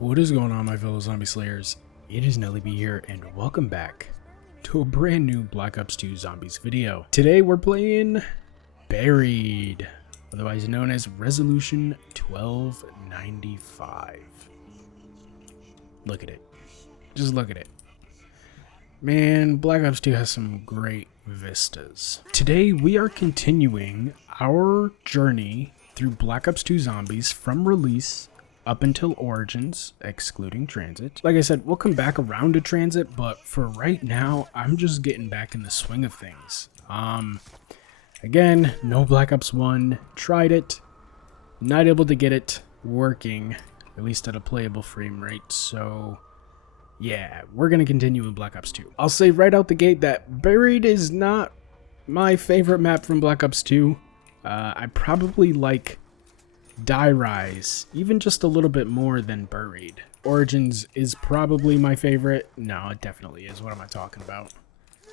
What is going on, my fellow zombie slayers? It is Nelly B here, and welcome back to a brand new Black Ops 2 Zombies video. Today we're playing Buried, otherwise known as Resolution 1295. Look at it. Just look at it. Man, Black Ops 2 has some great vistas. Today we are continuing our journey through Black Ops 2 Zombies from release up until Origins, excluding Transit. Like I said, we'll come back around to Transit, but for right now, I'm just getting back in the swing of things. Again, no Black Ops 1, tried it, not able to get it working, at least at a playable frame rate, so yeah, we're gonna continue with Black Ops 2. I'll say right out the gate that Buried is not my favorite map from Black Ops 2. I probably like Die Rise even just a little bit more than Buried. Origins is probably my favorite. No, it definitely is. What am I talking about?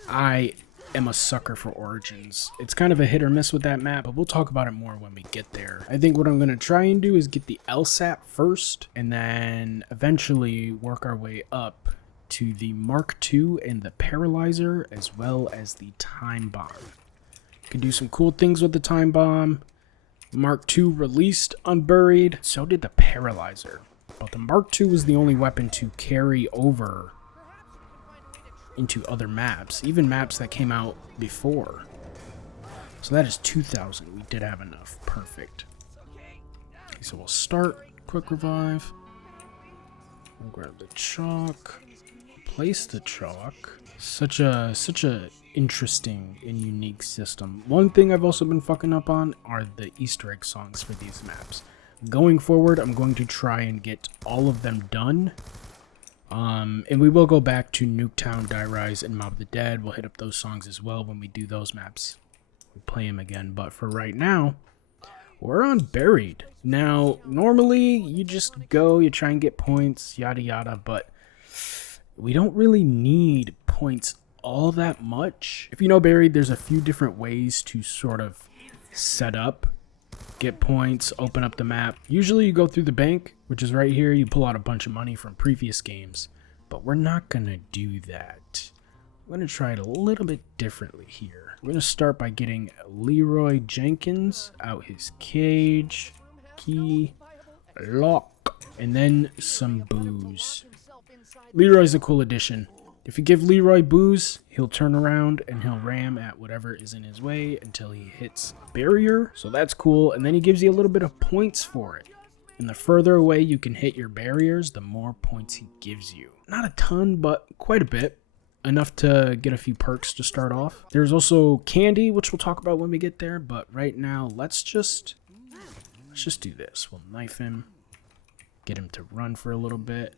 I am a sucker for Origins. It's kind of a hit or miss with that map, but we'll talk about it more when we get there. I think what I'm going to try and do is get the LSAT first, and then eventually work our way up to the Mark II and the Paralyzer, as well as the Time Bomb. Could do some cool things with the Time Bomb. Mark II released on Buried, so did the Paralyzer. But the Mark II was the only weapon to carry over into other maps, even maps that came out before. So that is 2,000. We did have enough. Perfect. Okay, so we'll start. Quick revive. We'll grab the chalk. Place the chalk. Such a interesting and unique system. One thing I've also been fucking up on are the Easter egg songs for these maps. Going forward, I'm going to try and get all of them done. And we will go back to Nuketown, Die Rise, and Mob of the Dead. We'll hit up those songs as well when we do those maps. We play them again, but for right now, we're on Buried. Now, normally, you just go, you try and get points, yada yada, but we don't really need points all that much. If you know Buried, there's a few different ways to sort of set up, get points, open up the map. Usually you go through the bank, which is right here. You pull out a bunch of money from previous games, but we're not gonna do that. I'm gonna try it a little bit differently here. We're gonna start by getting Leroy Jenkins out his cage, key, lock, and then some booze. Leroy's a cool addition. If you give Leroy booze, he'll turn around and he'll ram at whatever is in his way until he hits barrier. So that's cool. And then he gives you a little bit of points for it. And the further away you can hit your barriers, the more points he gives you. Not a ton, but quite a bit. Enough to get a few perks to start off. There's also candy, which we'll talk about when we get there. But right now, let's just do this. We'll knife him. Get him to run for a little bit.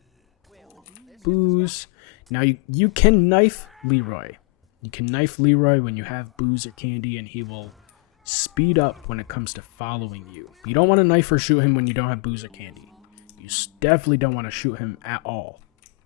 Booze. Now you can knife Leroy. You can knife Leroy when you have booze or candy, and he will speed up when it comes to following you. You don't want to knife or shoot him when you don't have booze or candy. You definitely don't want to shoot him at all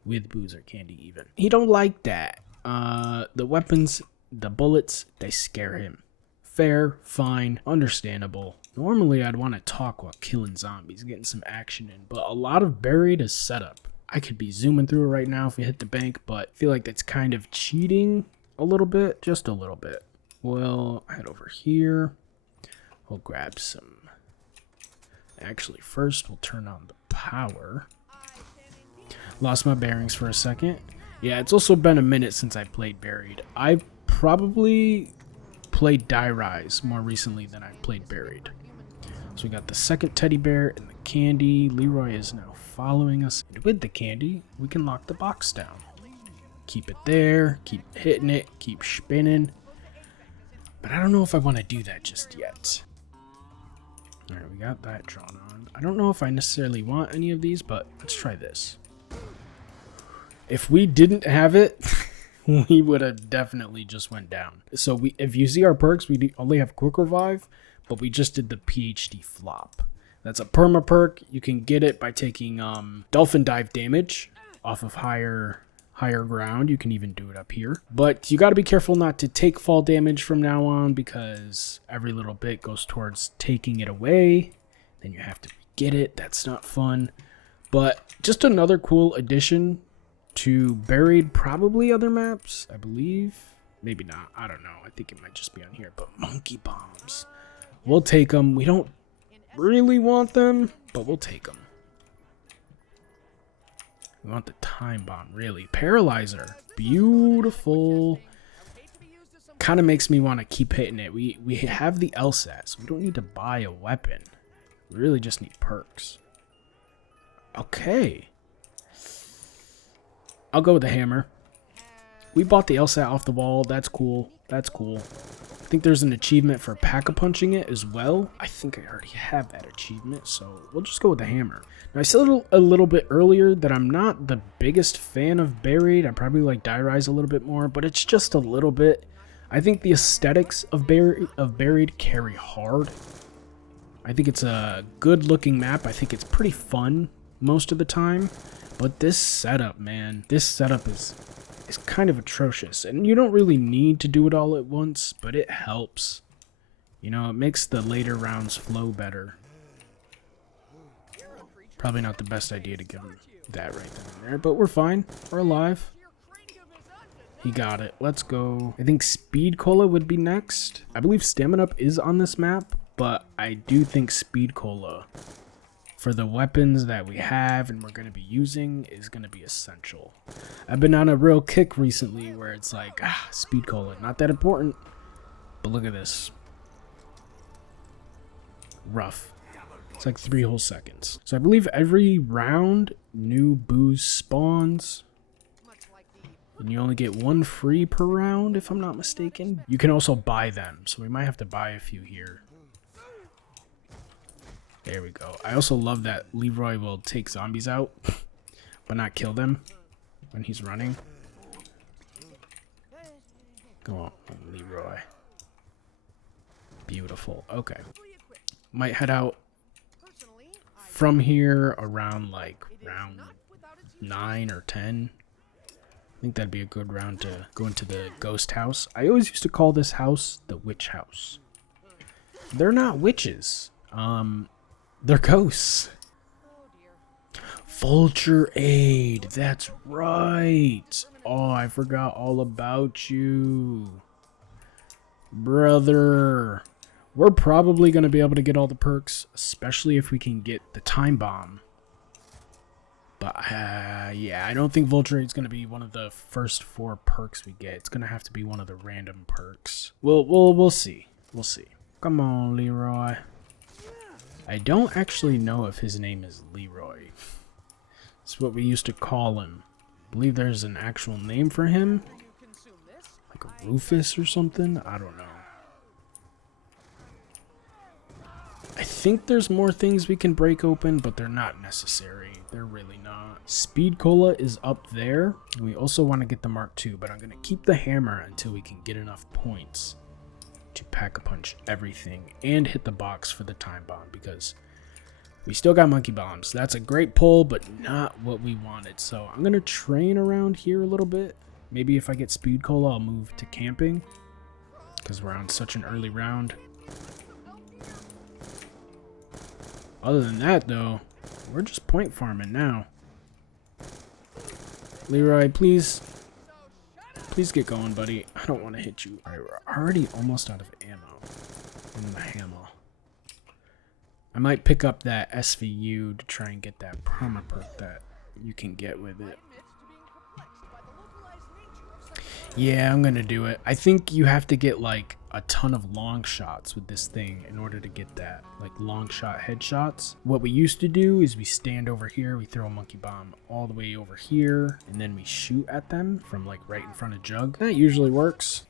with booze or candy even. He don't like that. The weapons, the bullets, they scare him. Fair, fine, understandable. Normally I'd want to talk while killing zombies, getting some action in, but a lot of Buried is setup. I could be zooming through it right now if we hit the bank, but I feel like that's kind of cheating a little bit, just a little bit. We'll head over here. We'll grab some. Actually, first we'll turn on the power. Lost my bearings for a second. Yeah, it's also been a minute since I played Buried. I've probably played Die Rise more recently than I've played Buried. So we got the second teddy bear and the candy. Leroy is now following us. And with the candy, we can lock the box down. Keep it there, keep hitting it, keep spinning. But I don't know if I want to do that just yet. Alright, we got that drawn on. I don't know if I necessarily want any of these, but let's try this. If we didn't have it, we would have definitely just went down. So if you see our perks, we only have quick revive, but we just did the PhD flop. That's a perma perk. You can get it by taking dolphin dive damage off of higher ground. You can even do it up here. But you got to be careful not to take fall damage from now on, because every little bit goes towards taking it away. Then you have to get it. That's not fun. But just another cool addition to buried, probably other maps, I believe. Maybe not. I don't know. I think it might just be on here. But monkey bombs. We'll take them. We don't really want them, but we'll take them. We want the time bomb, really. Paralyzer. Beautiful. Kind of makes me want to keep hitting it. We have the LSAT, so we don't need to buy a weapon. We really just need perks. Okay. I'll go with the hammer. We bought the LSAT off the wall. That's cool. That's cool. I think there's an achievement for pack-a-punching it as well. I think I already have that achievement, so we'll just go with the hammer. Now, I said a little bit earlier that I'm not the biggest fan of buried. I probably like Die Rise a little bit more, but it's just a little bit. I think the aesthetics of buried carry hard. I think it's a good-looking map. I think it's pretty fun most of the time. But this setup, man, this setup is kind of atrocious. And you don't really need to do it all at once, but it helps. You know, it makes the later rounds flow better. Probably not the best idea to give him that right then and there, but we're fine. We're alive. He got it. Let's go. I think Speed Cola would be next. I believe Stamina Up is on this map, but I do think Speed Cola, for the weapons that we have and we're going to be using, is going to be essential. I've been on a real kick recently where it's like, Speed Cola, not that important. But look at this. Rough. It's like 3 whole seconds. So I believe every round, new booze spawns. And you only get 1 free per round, if I'm not mistaken. You can also buy them, so we might have to buy a few here. There we go. I also love that Leroy will take zombies out, but not kill them when he's running. Go on, Leroy. Beautiful. Okay. Might head out from here around like round 9 or 10. I think that'd be a good round to go into the ghost house. I always used to call this house the witch house. They're not witches. They're ghosts. Vulture Aid. That's right. Oh, I forgot all about you. Brother. We're probably going to be able to get all the perks, especially if we can get the time bomb. But, yeah, I don't think Vulture Aid is going to be one of the first 4 perks we get. It's going to have to be one of the random perks. We'll see. We'll see. Come on, Leroy. I don't actually know if his name is Leroy. It's what we used to call him. I believe there's an actual name for him. Like Rufus or something? I don't know. I think there's more things we can break open, but they're not necessary. They're really not. Speed Cola is up there. We also want to get the Mark II, but I'm going to keep the hammer until we can get enough points to pack-a-punch everything and hit the box for the time bomb, because we still got monkey bombs. That's a great pull, but not what we wanted. So I'm going to train around here a little bit. Maybe if I get Speed Cola, I'll move to camping, because we're on such an early round. Other than that, though, we're just point farming now. Leroy, please get going, buddy. I don't want to hit you. All right, we're already almost out of ammo. And the hammer. I might pick up that SVU to try and get that perma perk that you can get with it. Yeah, I'm gonna do it. I think you have to get like a ton of long shots with this thing in order to get that, like long shot headshots. What we used to do is we stand over here, we throw a monkey bomb all the way over here, and then we shoot at them from like right in front of Jug. That usually works.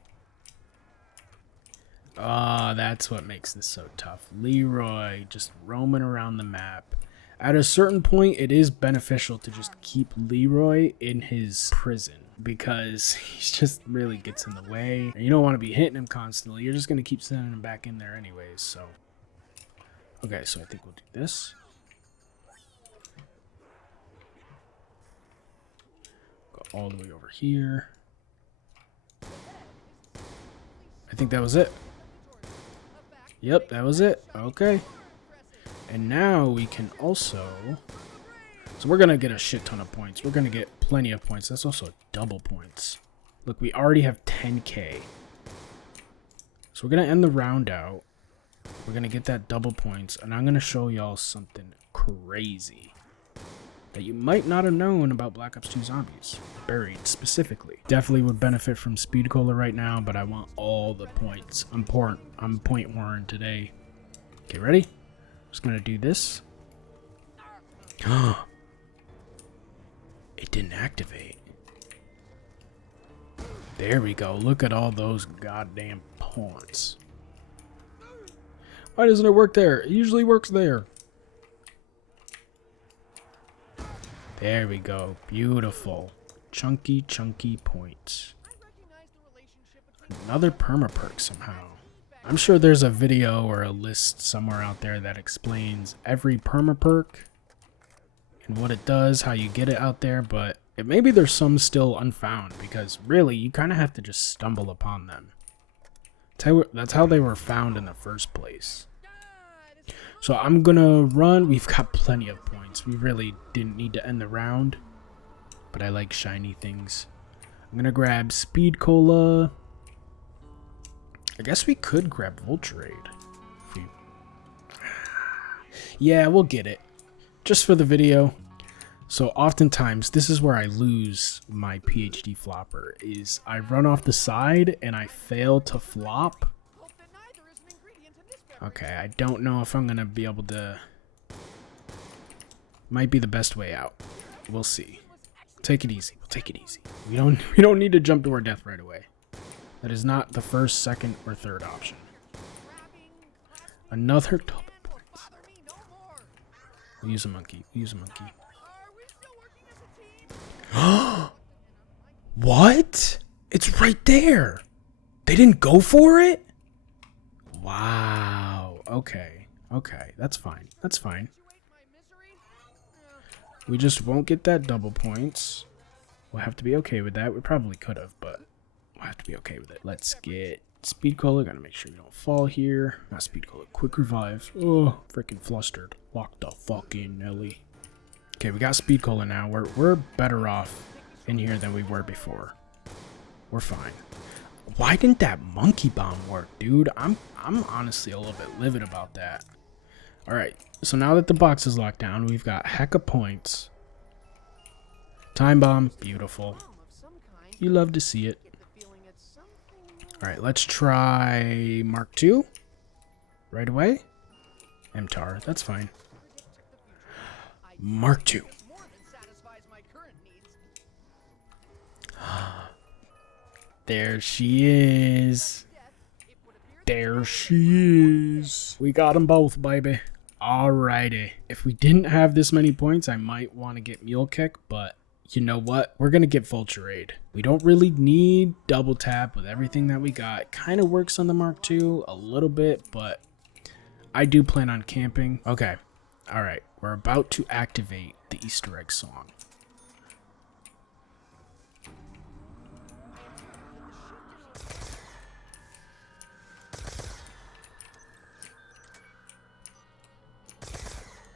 Ah, that's what makes this so tough. Leroy just roaming around the map. At a certain point, it is beneficial to just keep Leroy in his prison, because he just really gets in the way. And you don't want to be hitting him constantly. You're just going to keep sending him back in there anyways, so. Okay, so I think we'll do this. Go all the way over here. I think that was it. Yep, that was it. Okay. And now we can also So we're going to get a shit ton of points. We're going to get plenty of points. That's also double points. Look, we already have 10k. So we're going to end the round out. We're going to get that double points. And I'm going to show y'all something crazy that you might not have known about Black Ops 2 Zombies. Buried, specifically. Definitely would benefit from Speed Cola right now, but I want all the points. I'm point warring today. Okay, ready? Just going to do this. It didn't activate. There we go. Look at all those goddamn points. Why doesn't it work there? It usually works there. There we go. Beautiful. Chunky, chunky points. Another perma perk somehow. I'm sure there's a video or a list somewhere out there that explains every perma perk and what it does, how you get it out there, but maybe there's some still unfound, because really you kind of have to just stumble upon them. That's how they were found in the first place. So I'm gonna run. We've got plenty of points. We really didn't need to end the round, but I like shiny things. I'm gonna grab Speed Cola. I guess we could grab Vulturade. Yeah, we'll get it. Just for the video. So oftentimes, this is where I lose my PhD flopper, is I run off the side and I fail to flop. Okay, I don't know if I'm going to be able to... Might be the best way out. We'll see. Take it easy. We'll take it easy. We don't need to jump to our death right away. That is not the first, second, or third option. Another double points. We'll use a monkey. We'll use a monkey. What? It's right there. They didn't go for it? Wow. Okay. Okay. That's fine. That's fine. We just won't get that double points. We'll have to be okay with that. We probably could have, but we'll have to be okay with it. Let's get Speed Cola. Gotta make sure we don't fall here. Not Speed Cola. Quick Revive. Oh, freaking flustered. Lock the fuck in, Nelly. Okay, we got Speed Cola now. We're better off in here than we were before. We're fine. Why didn't that monkey bomb work, dude? I'm honestly a little bit livid about that. Alright, so now that the box is locked down, we've got hecka points. Time bomb, beautiful. You love to see it. Alright, let's try Mark II. Right away. MTAR, that's fine. Mark II. There she is. There she is. We got them both, baby. Alrighty. If we didn't have this many points, I might want to get Mule Kick, but you know what? We're going to get Vulturade. We don't really need double tap with everything that we got. It kind of works on the Mark II a little bit, but I do plan on camping. Okay. Alright. We're about to activate the Easter egg song.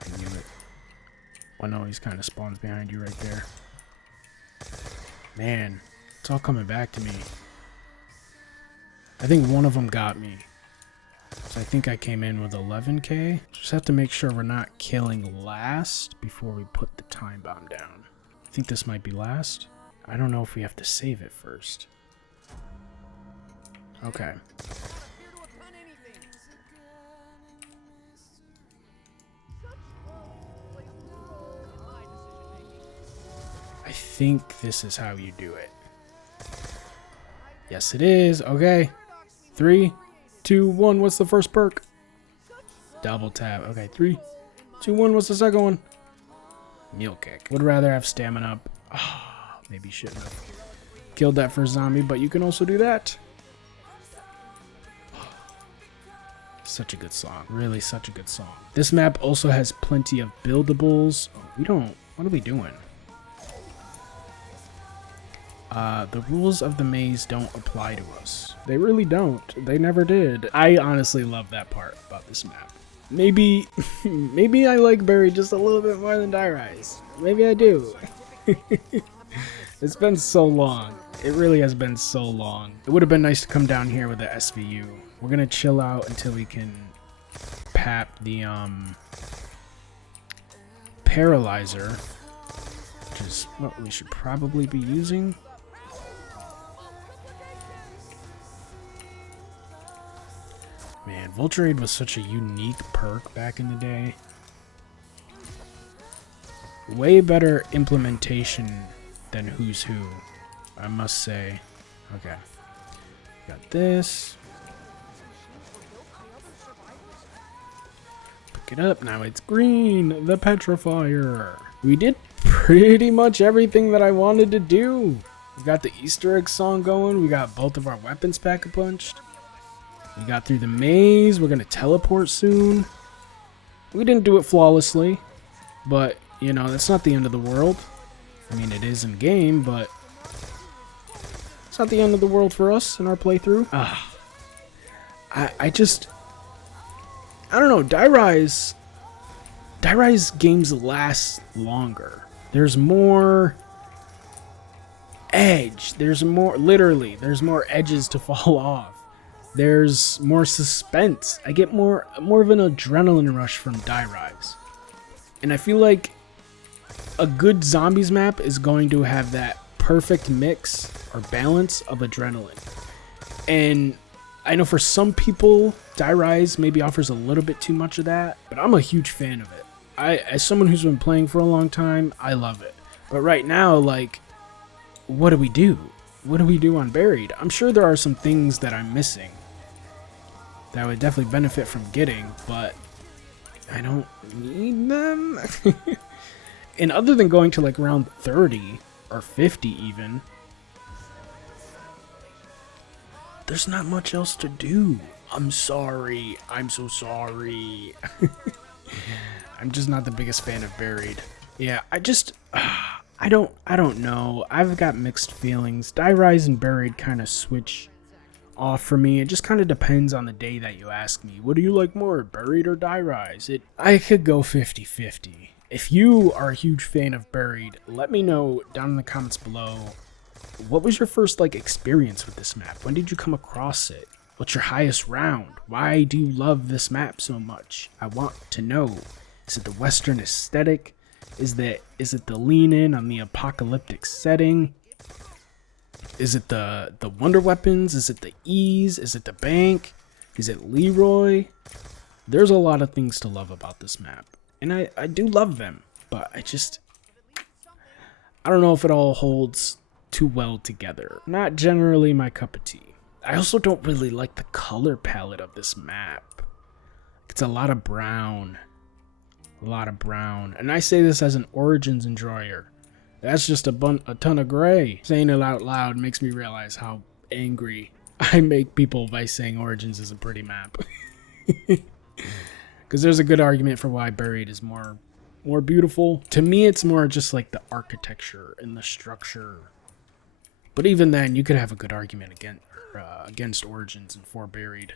I knew it. Oh no, he's kind of spawns behind you right there. Man, it's all coming back to me. I think one of them got me. So I think I came in with 11k. Just have to make sure we're not killing last before we put the time bomb down. I think this might be last. I don't know if we have to save it first. Okay. I think this is how you do it. Yes, it is. Okay. 3, 2, 1. What's the first perk? Double tap. Okay, 3, 2, 1. What's the second one? Mule Kick. Would rather have stamina up. Oh, maybe shouldn't have killed that first zombie, but you can also do that. Such a good song. Really such a good song. This map also has plenty of buildables. Oh, we don't. What are we doing? The rules of the maze don't apply to us. They really don't. They never did. I honestly love that part about this map. maybe maybe I like Buried just a little bit more than Die Rise. Maybe I do. It's been so long. It really has been so long. It would have been nice to come down here with the SVU. We're gonna chill out until we can pap the Paralyzer, which is what we should probably be using. Man, Vulture was such a unique perk back in the day. Way better implementation than Who's Who, I must say. Okay. Got this. Pick it up. Now it's green. The Petrifier. We did pretty much everything that I wanted to do. We got the Easter egg song going. We got both of our weapons pack-a-punched. We got through the maze. We're going to teleport soon. We didn't do it flawlessly, but, you know, that's not the end of the world. I mean, it is in game, but it's not the end of the world for us in our playthrough. I don't know. Die Rise games last longer. There's more edge. There's more edges to fall off. There's more suspense. I get more of an adrenaline rush from Die Rise. And I feel like a good zombies map is going to have that perfect mix or balance of adrenaline. And I know for some people, Die Rise maybe offers a little bit too much of that, but I'm a huge fan of it. As someone who's been playing for a long time, I love it. But right now, like, what do we do? What do we do on Buried? I'm sure there are some things that I'm missing that I would definitely benefit from getting, but I don't need them. And other than going to like around 30 or 50 even, there's not much else to do. I'm sorry. I'm so sorry. I'm just not the biggest fan of Buried. Yeah, I don't know. I've got mixed feelings. Die Rise and Buried kind of switch off for me. It just kind of depends on the day that you ask me. What do you like more, Buried or Die Rise? I could go 50-50. If you are a huge fan of Buried, let me know down in the comments below. What was your first experience with this map? When did you come across it? What's your highest round? Why do you love this map so much? I want to know. Is it the Western aesthetic? Is it the lean in on the apocalyptic setting? Is it the wonder weapons? Is it the ease? Is it the bank? Is it Leroy? There's a lot of things to love about this map. And I do love them, but I don't know if it all holds too well together. Not generally my cup of tea. I also don't really like the color palette of this map. It's a lot of brown. A lot of brown. And I say this as an Origins enjoyer. That's just a ton of gray. Saying it out loud makes me realize how angry I make people by saying Origins is a pretty map. Because there's a good argument for why Buried is more beautiful. To me, it's more just like the architecture and the structure. But even then, you could have a good argument against Origins and for Buried.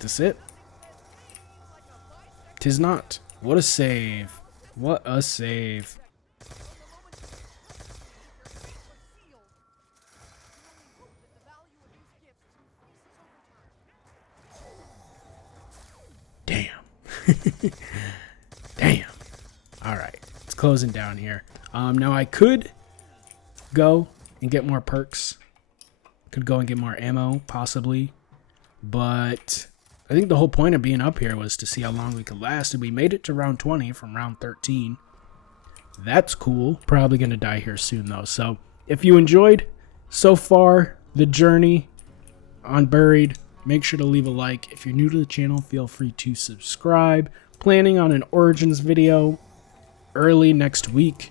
This it? 'Tis not. What a save. What a save. Damn. Damn. Alright. It's closing down here. Now I could go and get more perks. Could go and get more ammo, possibly. But I think the whole point of being up here was to see how long we could last. And we made it to round 20 from round 13. That's cool. Probably going to die here soon, though. So if you enjoyed so far the journey on Buried, make sure to leave a like. If you're new to the channel, feel free to subscribe. Planning on an Origins video early next week.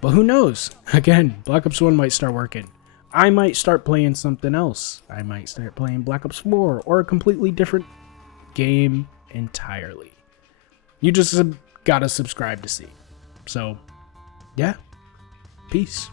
But who knows? Again, Black Ops 1 might start working. I might start playing something else. I might start playing Black Ops 4 or a completely different game entirely. You just gotta subscribe to see. So, yeah. Peace.